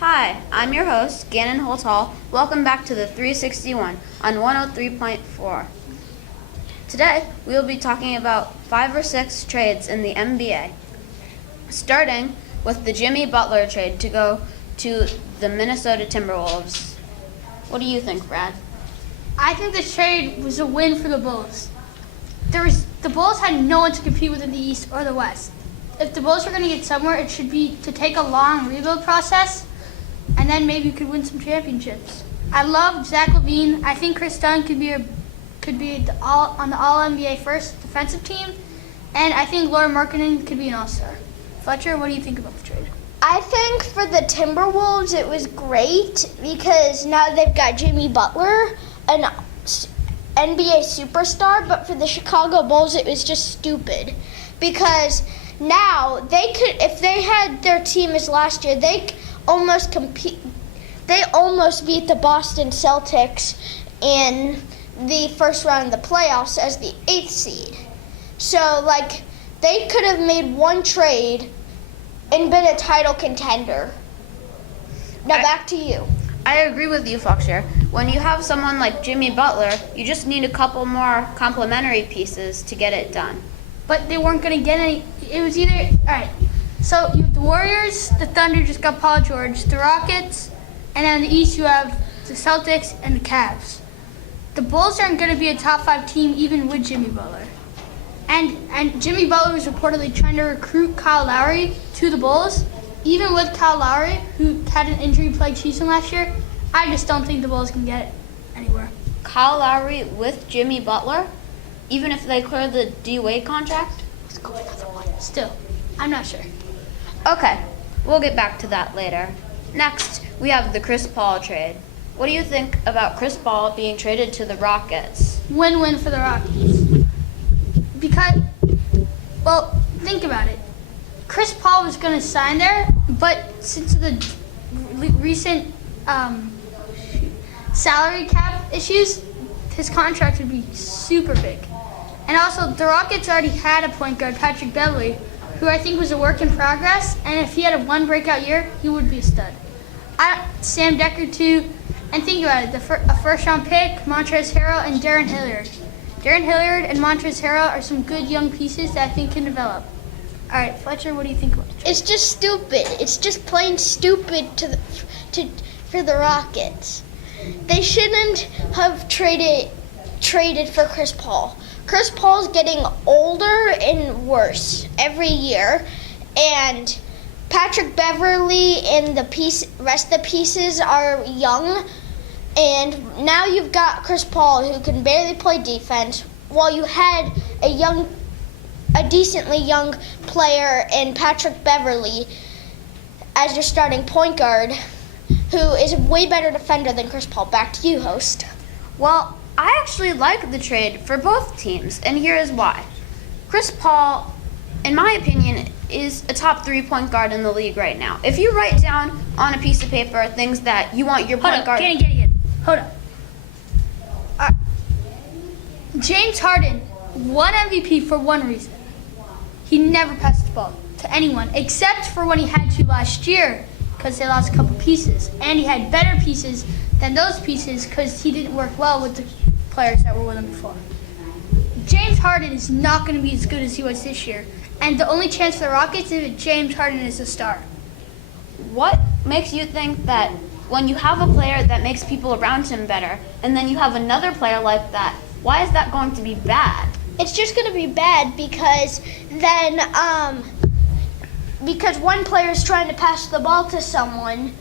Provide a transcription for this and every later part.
Hi, I'm your host, Gannon Holt Hall. Welcome back to the 361 on 103.4. Today, we will be talking about 5 or 6 trades in the NBA, starting with the Jimmy Butler trade to go to the Minnesota Timberwolves. What do you think, Brad? I think this trade was a win for the Bulls. The Bulls had no one to compete with in the East or the West. If the Bulls were going to get somewhere, it should be to take a long rebuild process, and then maybe you could win some championships. I love Zach LaVine. I think Chris Dunn could be on the All-NBA first defensive team, and I think Lauri Markkanen could be an All-Star. Fletcher, what do you think about the trade? I think for the Timberwolves it was great because now they've got Jimmy Butler, an NBA superstar, but for the Chicago Bulls it was just stupid because now they could, if they had their team as last year, they almost beat the Boston Celtics in the first round of the playoffs as the 8th seed. So they could have made one trade and been a title contender. Now back to you. I agree with you, Fletcher. When you have someone like Jimmy Butler, you just need a couple more complementary pieces to get it done. But they weren't going to get any. It was either, all right, so you have the Warriors, the Thunder just got Paul George, the Rockets, and then in the East you have the Celtics and the Cavs. The Bulls aren't going to be a top 5 team even with Jimmy Butler. And Jimmy Butler was reportedly trying to recruit Kyle Lowry to the Bulls. Even with Kyle Lowry, who had an injury-plagued season last year, I just don't think the Bulls can get anywhere. Kyle Lowry with Jimmy Butler, even if they clear the D-Wade contract? Let's go another one. Still, I'm not sure. Okay, we'll get back to that later. Next, we have the Chris Paul trade. What do you think about Chris Paul being traded to the Rockets? Win-win for the Rockets. Because, well, think about it. Chris Paul was going to sign there, but since the recent salary cap issues, his contract would be super big. And also, the Rockets already had a point guard, Patrick Beverley, who I think was a work in progress, and if he had one breakout year, he would be a stud. Sam Dekker too, and think about it, a first-round pick, Montrezl Harrell, and Darren Hilliard. Darren Hilliard and Montrezl Harrell are some good young pieces that I think can develop. All right, Fletcher, what do you think about it? It's just stupid. It's just plain stupid for the Rockets. They shouldn't have traded for Chris Paul. Chris Paul's getting older and worse every year, and Patrick Beverley and the rest of the pieces are young. And now you've got Chris Paul, who can barely play defense, while you had a decently young player in Patrick Beverley as your starting point guard, who is a way better defender than Chris Paul. Back to you, host. Well, I actually like the trade for both teams, and here is why. Chris Paul, in my opinion, is a top 3 point guard in the league right now. If you write down on a piece of paper things that you want your point guard... Hold up. James Harden won MVP for one reason. He never passed the ball to anyone, except for when he had to last year, because they lost a couple pieces. And he had better pieces than those pieces because he didn't work well with the players that were with him before. James Harden is not going to be as good as he was this year. And the only chance for the Rockets is if James Harden is a star. What makes you think that when you have a player that makes people around him better, and then you have another player like that, why is that going to be bad? It's just going to be bad because then, because one player is trying to pass the ball to someone,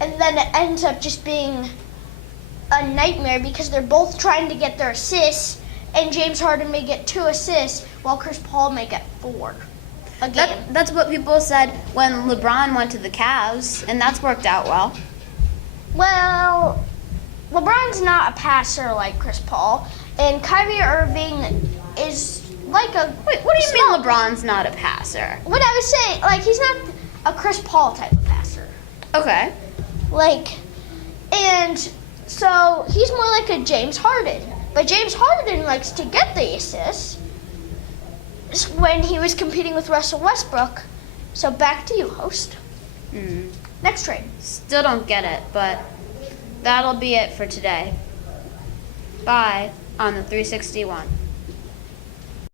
and then it ends up just being a nightmare because they're both trying to get their assists, and James Harden may get 2 assists while Chris Paul may get 4 a game. That's what people said when LeBron went to the Cavs, and that's worked out well. Well, LeBron's not a passer like Chris Paul, and Kyrie Irving is like a... Wait, what do you mean LeBron's not a passer? What I was saying, he's not a Chris Paul type of passer. Okay. And so he's more like a James Harden. But James Harden likes to get the assists when he was competing with Russell Westbrook. So back to you, host. Next trade. Still don't get it, but that'll be it for today. Bye on the 361.